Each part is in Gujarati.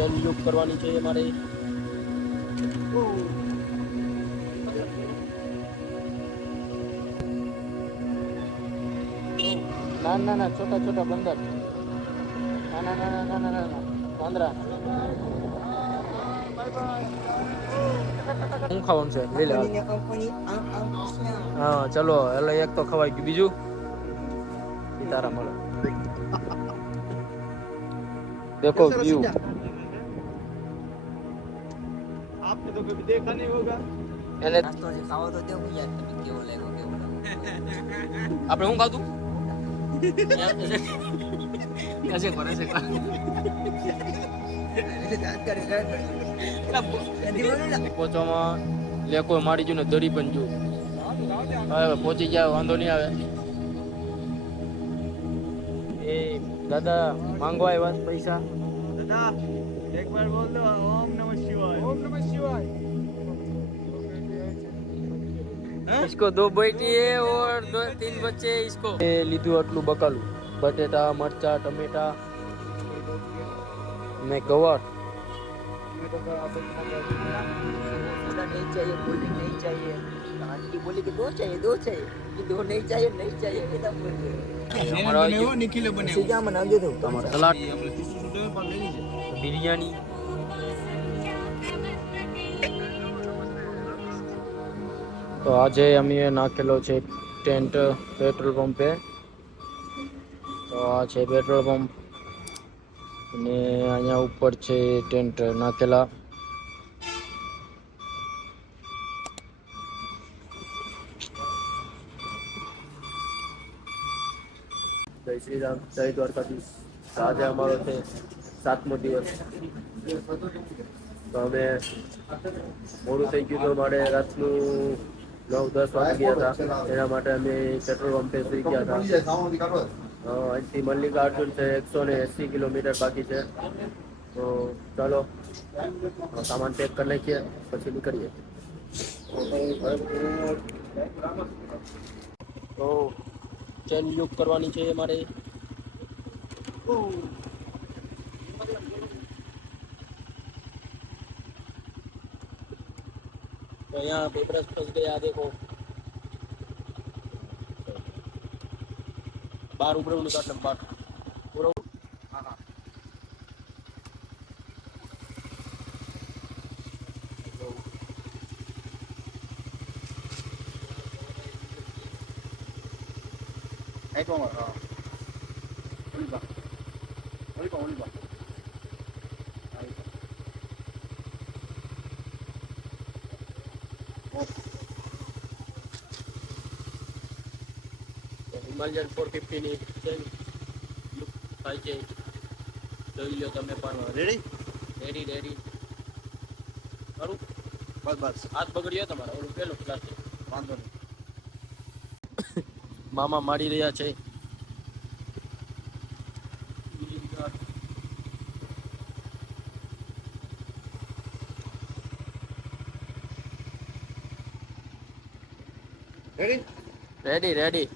ચેન લૂપ કરવાની છે અમારે. ના ના ના, છોટા છોટા બંદર. ના ના ના ના ના ના વાંદરા. શું ખાવાનું છે? લઈ લે. હા ચલો, એટલે એક તો ખવાઈ ગયું, બીજું તારા મળે. देखो व्यू. आपने तो कभी देखा नहीं होगा. એને નાસ્તો જે ખાવો તો દેવો યાર, તમે કેવો લાગ્યો કેવો લાગ્યો. આપણે શું ખાધું? कैसे करे से પહોંચવામાં લેકો મારી જો ને દડી પણ જો. હવે પહોંચી ગયા, વાંધો નહીં આવે. એ દાદા માંગવા આવ્યા પૈસા. દાદા એક બાર બોલ દો, ઓમ નમઃ શિવાય. ઓમ નમઃ શિવાય. इसको 2 बेटी है और 3 बच्चे इसको. ये લીધું આટલું બકાલું, બટેટા, મરચા, ટમેટા, મેં ગવાર. नहीं चाहिए, बोली नहीं चाहिए. आंटी बोली कि 2 चाहिए, 2 चाहिए. कि 2 नहीं चाहिए, नहीं चाहिए. कितना बोल रहे हो? हमारा ये निखिले बने. क्या बना दे दो તમારે સલાડ, બિરયાની. તો આજે અમે નાખેલો છે ટેન્ટ પેટ્રોલ પંપે. તો આ છે પેટ્રોલ પંપ અને અહીંયા ઉપર છે ટેન્ટ નાખેલા. જય શ્રી રામ, જય દ્વારકાધીશ. આજે અમારો છે 7મો દિવસ. તો અમે મોડું થઈ ગયું તો મારે રાતનું 9-10 વાગી ગયા હતા. એના માટે અમે પેટ્રોલ પંપે સુઈ ગયા હતા. અહીંથી મલ્લિકાર્જુન છે 180 કિલોમીટર બાકી છે. તો ચાલો સામાન પેક કરી નાખીએ, પછી નીકળીએ. તો ચેન લૂપ કરવાની છે અમારે. तो यहाँ पेपर्स फंस गया, देखो बाहर ऊपर उनका लंबा पूरा. हाँ हाँ एक और हाँ ओलिवा ओलिवा ओलिवा हिमालयन 450 ની ચેન લુક થાય છે. જોઈ લો તમે પણ. રેડી રેડી રેડી કરું બસ બસ. હાથ બગડ્યો તમારો, ઓલું પેલું પ્લાસ્ટિક. વાંધો નહીં. મામા મારી રહ્યા છે. રેડી રેડી રેડી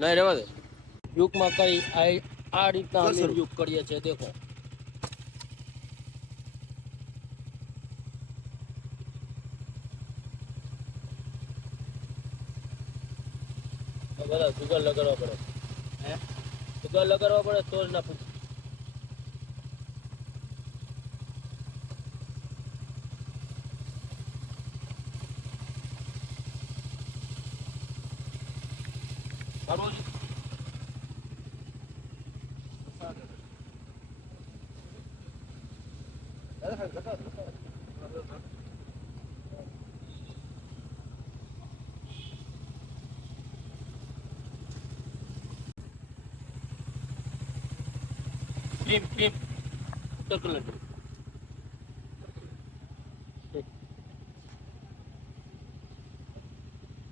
નહીં રહેવા દે. યુગમાં કઈ આ રીતના અમે યુગ કરીએ છીએ, દેખો. બધા જુગાર લગાડવા પડે. જુગાર લગાડવા પડે તો જ ના પૂછે. પીમ પીમ ચોકલેટ.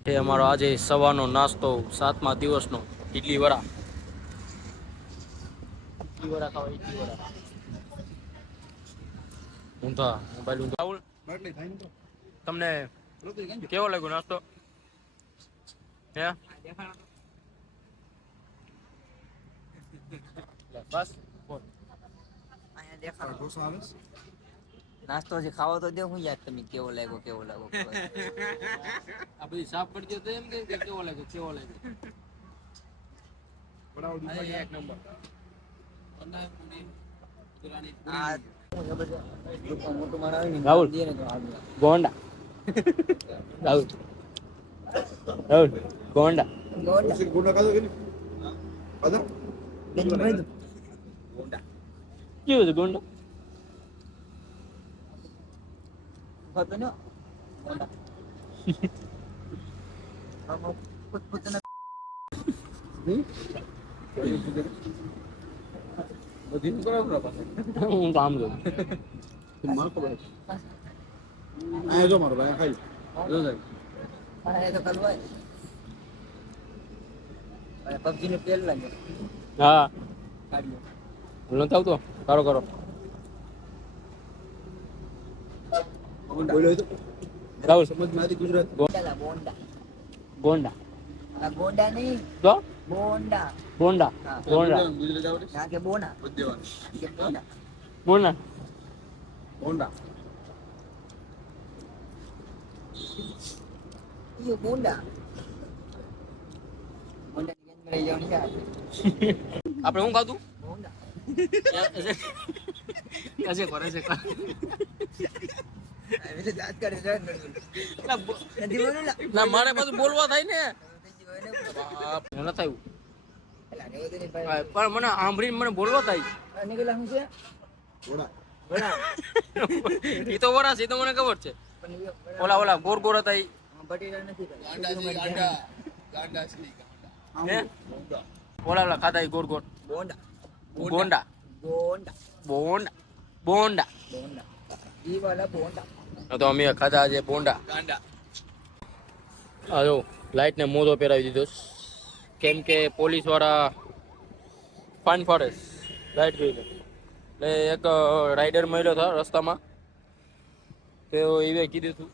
એ અમારો આજે સવારનો નાસ્તો 7મા દિવસનો ઇડલી વડા. ઇડલી વડા ખાવા, ઇડલી વડા. ઊંધા મોબાઈલ ઊંધા. તમને કેવો લાગ્યો નાસ્તો? હે બસ બોલ. દેખાડો નાસ્તો જે ખાવો તો દે હું યાદ તમે કેવો લાગ્યો આ બધી સાફ પડી ગયો તો એમ કે કેવો લાગ્યો એક નંબર આ મોટું માણ આવે ને રાહુલ. દે ને તો આગળ ગોંડા રાહુલ ગોંડા ગોંડા ગુંડા કાઢો કે નહીં કાઢો બેન ભાઈ તો કેવું છે ગોંડા ખબર ન ગોંડા આમ પોતપોતાના બધી બરાબર પાસે હું કામ કરું માર ખબર આ જો મારો ભાઈ ખાઈ જો સાહેબ આ તો કરવાય અરે પબજી નું તેલ લાગે હા કાઢ્યો નથી આવતો કરો કરો બોલ્યો તો રાહુલ સમજ મારી ગુજરાત બોંડા બોંડા ગોંડા આ ગોંડા નહીં તો બોંડા ગોંડા હા. ગોંડા ગુજરાત આવડે ના કે બોના બુદ્ધિવાન કે બોના ગોંડા હોન્ડા ઈ બોંડા બોંડા ની અંદર જવાનું છે આપણે શું ખાધું બોંડા કશે કરે છે એટલે દાંત કાઢે છે નથી બોલું ના મારે પાછું બોલવા થાય ને ન થયું પણ મને સાંભળીને મને બોલવા થાય અને પેલા શું છે હોન્ડા બોલા એ તો વરાસ એ તો મને ખબર છે પણ ઓલા ગોર ગોર હતા ઈ. બટેટા નથી હે ઓલા ખાધા ઈ ગોર ગોર બોંડા ગોંડા બોંડા બોંડા બોંડા બોંડા ઈ વાળા બોંડા તો અમે ખાધા છે બોંડા હા જો લાઈટ ને મોજો પહેરાવી દીધો છે. કેમ કે પોલીસ વાળા ફાઇન ફાડે છે લાઈટ જોઈને એટલે એક રાઈડર મળ્યો હતો રસ્તામાં તો એવે કીધું હતું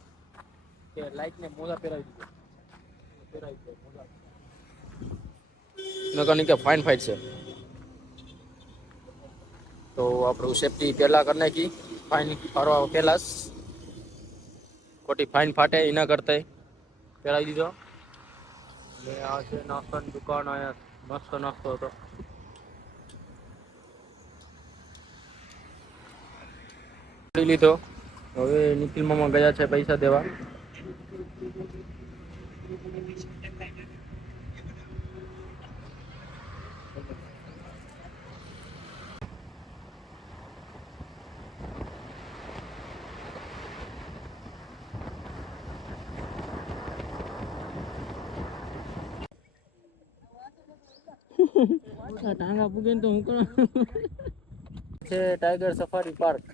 કે લાઈટ ને મોજા પહેરાવી દીધો નકર કે ફાઇન ફાઈટ છે તો આપણું સેફટી પહેલા કરી નાખી ફાઇન ફાડવા પહેલા જ ખોટી ફાઇન ફાટે એના કરતા પહેરાવી દીધો અને આ છે નાસ્તાની દુકાન અહીંયા મસ્ત નાસ્તો હતો લઈ લીધો હવે નિખિલ મામા ગયા છે પૈસા દેવા ટાંગા પૂગે તો હું કરું છે ટાઈગર સફારી પાર્ક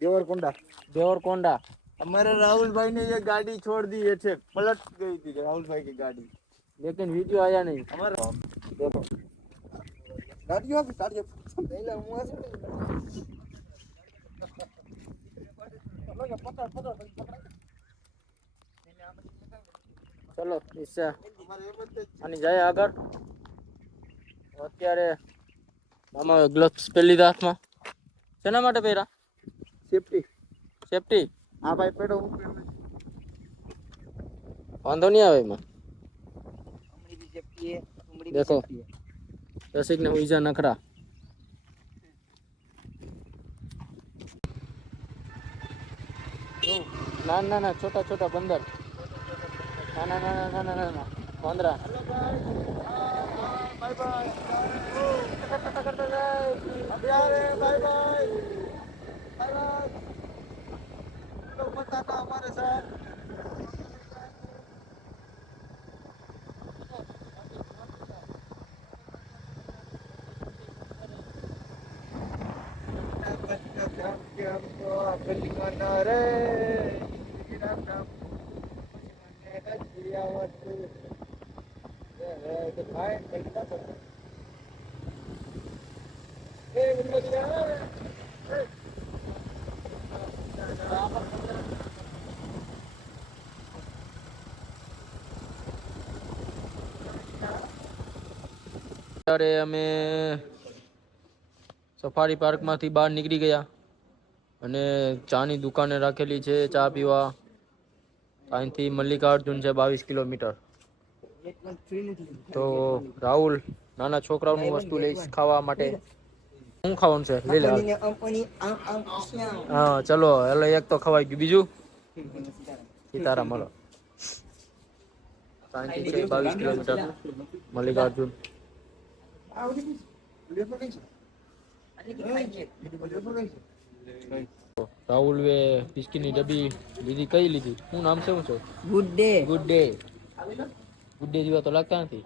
देवरकोंडा हमारे राहुल भाई ने ये गाड़ी छोड़ दी है छे पलट गई थी राहुल भाई की गाड़ी लेकिन वीडियो आया नहीं हमारा देखो गाड़ियों की गाड़ियों पहले मुंह से चलो इससे આની જાય આગળ અત્યારે આમાં ગ્લવ્સ પહેરી લીધા હાથમાં શેના માટે પહેર્યા सेफ्टी સેફટી हाँ भाई पेड़ो વાંધો નહીં આવે એમાં उमड़ी भी सेफ्टी है उमड़ी भी देखो। सेफ्टी है રસિક ને ઉઈજા નખરા ના ના ના છોટા છોટા બંદર ના ના ના ના ના ના ના વાંદરા बाय बाय अभी आ रहे हैं बाय बाय बाय बाय लोग मत आना हमारे साथ અત્યારે અમે સફારી પાર્કમાંથી બહાર નીકળી ગયા અને ચાની દુકાને રાખેલી છે ચા પીવા. અહીંથી મલ્લિકાર્જુન છે 22 કિલોમીટર. તો રાહુલ નાના છોકરાઓનું વસ્તુ લઈશ ખાવા માટે. શું ખાવાનું છે લઈ લે હાલ. હા ચલો એટલે એક તો ખવાઈ ગયું, બીજું સીતારામ મળો. અહીંથી છે 22 કિલોમીટર મલ્લિકાર્જુન. રાહુલ વે બિસ્કીટની ડબ્બી લીધી. કઈ લીધી? શું નામ છે? શું છે? Good day. Good day. Good day જેવા તો લાગતા નથી.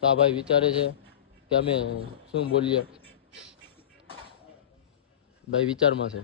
તો આ ભાઈ વિચારે છે કે અમે શું બોલીએ. ભાઈ વિચારમાં છે.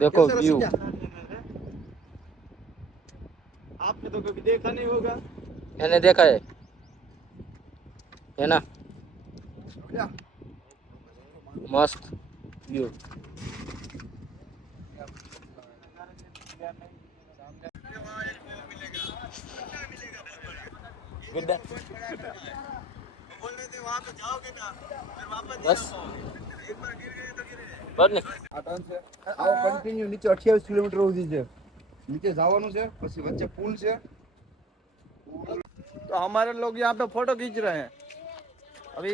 देखो व्यू. आपने तो कभी देखा नहीं होगा. मैंने देखा है ना. मस्त व्यू. वहाँ पे जाओगे ना फिर वापस बस एक बार गिर गए तो गिरे. बस नहीं. આ ટર્ન છે. આવો કન્ટિન્યુ નીચે 28 કિલોમીટર સુધી છે. નીચે જવાનું છે, પછી વચ્ચે પુલ છે. तो हमारे लोग यहाँ पे फोटो खींच रहे हैं. अभी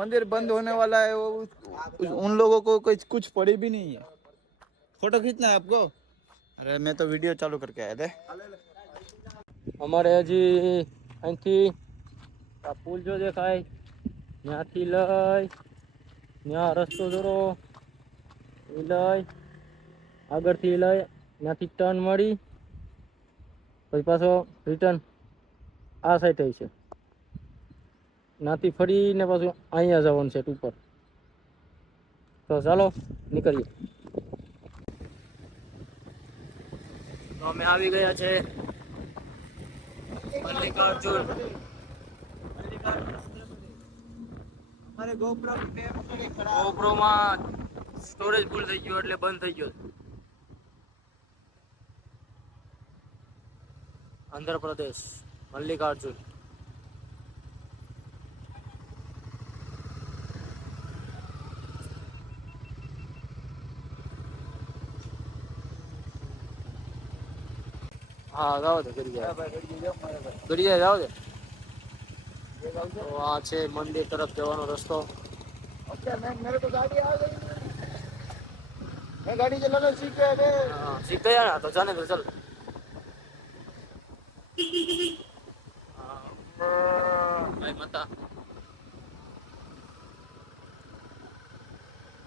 मंदिर बंद होने वाला है. उन लोगों को कुछ पड़ी भी नहीं है. फोटो खींचना है आपको? अरे मैं तो वीडियो चालू करके आया थे. અમારે હજી અહીંથી આ પુલ જો દેખાય ત્યાંથી લઈ ત્યાં રસ્તો જોરો એ લઈ આગળથી લઈ ત્યાંથી ટર્ન મળી પછી પાછો રિટર્ન આ સાઈડ થઈ છે. ત્યાંથી ફરીને પાછું અહીંયા જવાનું છે ઉપર. તો ચાલો નીકળીએ. તો અમે આવી ગયા છે મલ્લિકાર્જુન. हमारे GoPro ગોપ્રોમાં સ્ટોરેજ ફૂલ થઈ ગયો એટલે બંધ થઈ ગયો. આંધ્રપ્રદેશ મલ્લિકાર્જુન. હા જાઓ દે ગડી જાય જાઓ દે. તો આ છે મંદિર તરફ જવાનો રસ્તો. मेरे को गाड़ी आ गई. मैं गाड़ी चलाना सीख गया रे. हाँ, सीख गया ना तो जाने दो चल. भाई मता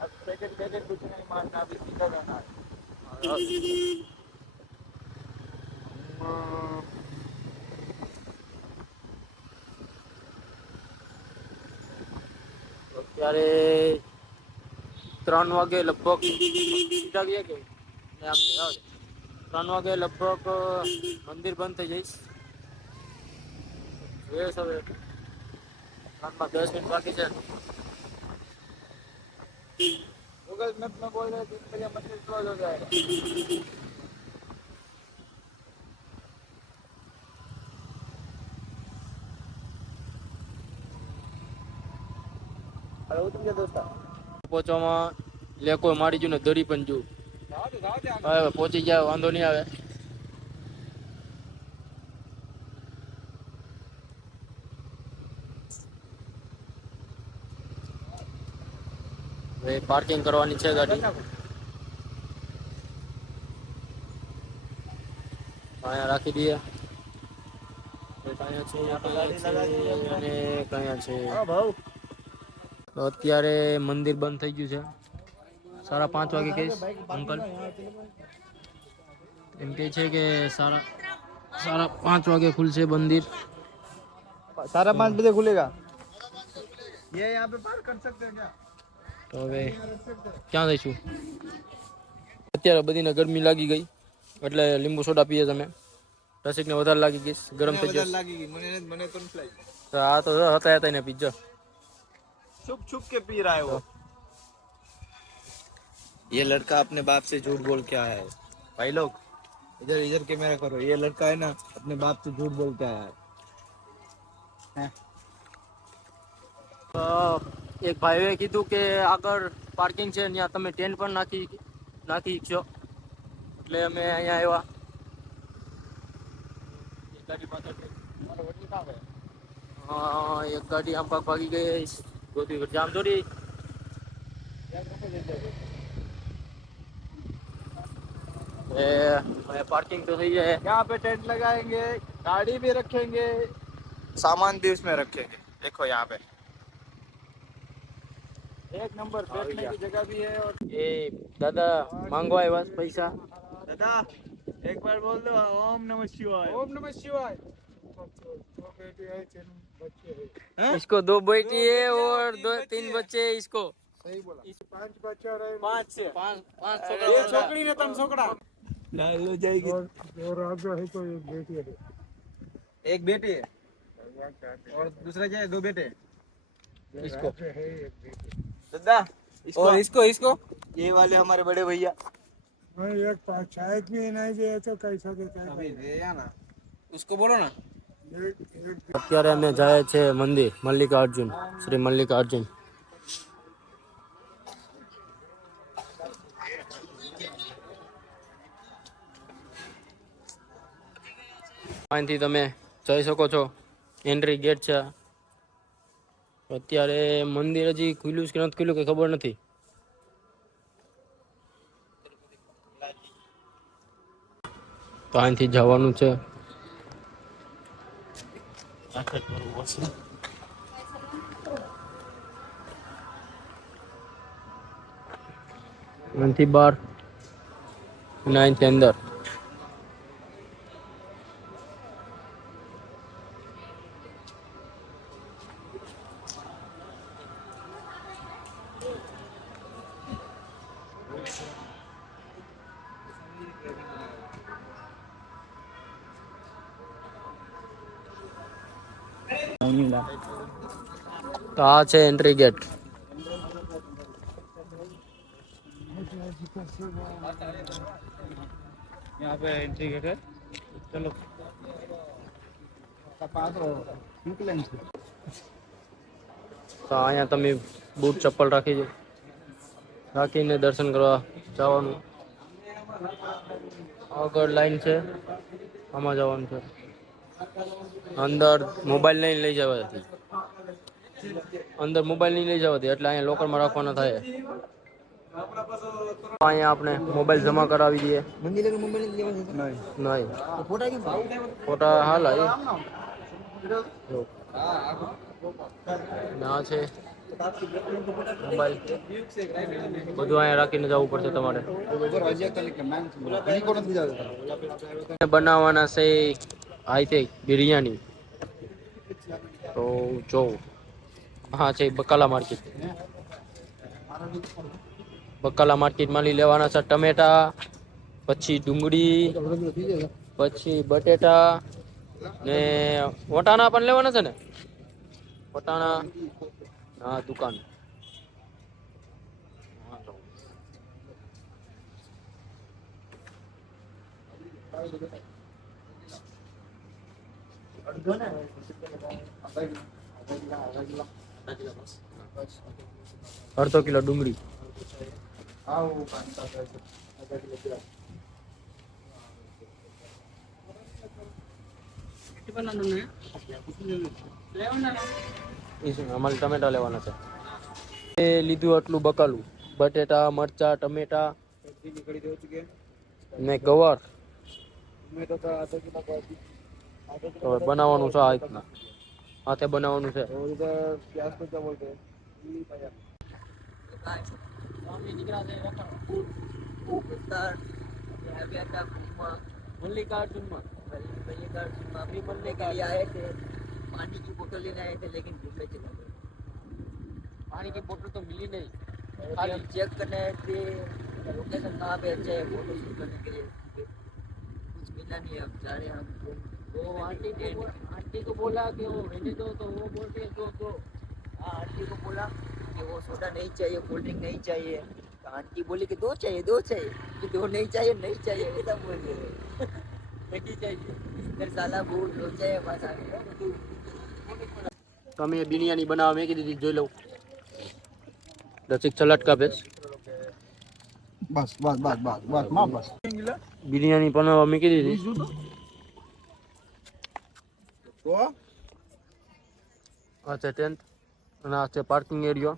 अब पैकेट कुछ नहीं मारना. अभी सीधा जाना है. અત્યારે 3 વાગે લગભગ સીધા ગયા કે આમ 3 વાગે લગભગ મંદિર બંધ થઈ જઈશ. જોઈશ હવે 3 માં 10 મિનિટ બાકી છે. गूगल मैप में बोल रहे 3 बजे मंदिर क्लोज हो जाएगा. अरे उतर के दोस्ता. પહોંચવામાં લેકો મારી ગયું ને દરી પણ જો હવે પહોંચી ગયા વાંધો નહીં આવે. હવે પાર્કિંગ કરવાની છે ગાડી. અહીંયા રાખી દઈએ. કયા છે અને કયા છે. તો અત્યારે મંદિર બંધ થઈ ગયું છે. 5:30 વાગે કહીશ અંકલ એમ કહે છે કે 5:30 વાગે ખુલશે મંદિર. 5:30 बजे खुलेगा. ये यहाँ पे पार कर सकते हैं क्या? તો હવે ક્યાં જઈશું? અત્યારે બધીને ગરમી લાગી ગઈ એટલે લીંબુ સોડા પીએ તમે. રસિકને વધારે લાગી ગઈ, ગરમ થઈ જશે. लागी मैंने तो नहीं पिलाई। તો આ તો હતા હતા ને પીજો. छुप छुप के पी रहा है वो। ये लड़का अपने बाप से झूठ बोल के आया है भाई लोग। इधर इधर कैमरा करो। ये लड़का है ना अपने बाप से झूठ बोल के आया है। એક ભાઈએ કીધું કે આગળ પાર્કિંગ છે ત્યાં તમે ટેન્ટ પણ નાખી છો એટલે અમે અહીંયા આવ્યા. એક ગાડી પાછળ એક ગાડી આમ પાક ભાગી ગઈ ગોતી જામ દોરી. पार्किंग तो सही है. यहाँ पे टेंट लगाएंगे, गाड़ी भी रखेंगे, सामान भी उसमें रखेंगे। देखो यहाँ पे एक नंबर बैठने की जगह भी है। और ए दादा मांगो आए बस पैसा. दादा एक बार बोल दो ओम नमः शिवाय। ओम नमः शिवाय। इसको 2 बेटी है और 3 बच्चे है इसको. सही बोला। 5 बच्चा रहे. 5 ये छोकरी ने तम छोकरा हो जाएगी. और आगे है तो एक बेटी है। एक बेटी है और दूसरा क्या है? 2 बेटे इसको है एक बेटी। दादा और इसको ये वाले हमारे बड़े भैया। मैं एक पंचायत में नहीं जाए तो कैसा देता है? अभी दे ना उसको बोलो ना। અત્યારે અમે જાય છે મંદિર મલ્લિકાર્જુન, શ્રી મલ્લિકાર્જુન. અહીંથી તમે જઈ શકો છો. એન્ટ્રી ગેટ છે. અત્યારે મંદિર હજી ખુલ્યું છે કે નથી ખુલ્યું કે ખબર નથી. તો અહીંથી જવાનું છે. અહીંથી બહાર અને અહીંથી અંદર. તો આ છે એન્ટ્રી ગેટ. यहाँ पे एंट्री गेट है। चलो તો અહીંયા તમે બૂટ ચપ્પલ રાખીને દર્શન કરવા જવાનું. આગળ લાઈન છે, આમાં જવાનું છે. અંદર મોબાઈલ નહીં લઈ જવાથી, એટલે અહીંયા લોકરમાં રાખવાના થાય. અહીંયા આપણે મોબાઈલ જમા કરાવી દઈએ. મંદિર में मोबाइल लेवा છે નહીં તો ફોટા કેમ ફોટા હાલ આ છે મોબાઈલ. બધું અહીંયા રાખીને જવું પડશે તમારે. બનાવવાના છે આઈ થિંક બિરયાની. તો જો હા છે બકાલા માર્કેટ. બકાલા માર્કેટમાં લઈ લેવાના છે ટમેટા, પછી ડુંગળી, પછી બટેટા ને વટાણા પણ લેવાના છે ને. વટાણા હા દુકાન. અડધો કિલો ડુંગળી. અમારે ટમેટા લેવાના છે. એ લીધું આટલું બકાલું, બટેટા, મરચા, ટમેટા ને ગવાર. તો બનાવવાનું છે આ રીતના, હાથે બનાવવાનું છે. मल्लिकार्जुन मल्लिकार्जुन अभी बनने के लिए आए थे, पानी की बोतल लेने आए थे लेकिन भूखे चले गए। पानी की बोतल तो मिली नहीं। अभी हम चेक करने थे लोकेशन कहाँ पे अच्छा है फोटो शूट करने के लिए, कुछ मिला नहीं। अब जा रहे हैं हम। वो आंटी को बोला कि वो रहने दो, तो वो बोलते हैं दो। हाँ आंटी को बोला कि वो सोडा नहीं चाहिए, कोल्ड ड्रिंक नहीं चाहिए। तो आंटी बोली कि दो चाहिए कि दो नहीं चाहिए ऐसा बोल रहे नहीं चाहिए। फिर साला बोल दो चाहिए बस आ गया। તમે બિરયાની બનાવવા મેં કીધી જોઈ લઉં રસિક સલાડ કાપે બસ બસ બસ બસ બસ માં બસ બિરયાની બનાવવા મેં કીધી તો આ છે ટેન્ટ અને આ છે પાર્કિંગ એરિયા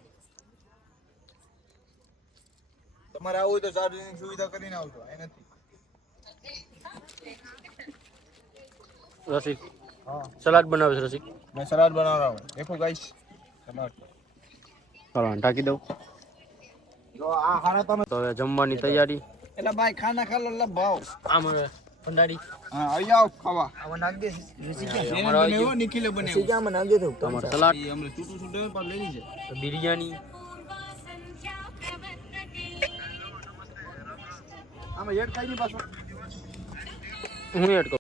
તમારે આવું હોય તો ચાર્જિંગ સુવિધા કરીને આવજો, અહીં નથી. રસિક સલાડ બનાવે છે રસિક मैं सलाद बना रहा हूँ, देखो गाइस सलाद. ચાલો ઢાંકી દઉં જો આ હારા તમે તો હવે જમવાની તૈયારી एला भाई खाना खा लो ला भाव. આમ હવે ભંડારી हाँ आई आओ खावा. આમાં નાખ દે ઋષિકેશ. એને અમારો બને હો નિખિલે બને. ઋષિકેશમાં નાખ દે તો તમારું સલાડ એ અમને છૂટું છૂટું પર લેની છે. બિરયાની આમાં એડ થાય ની પાછો હું એડ કરું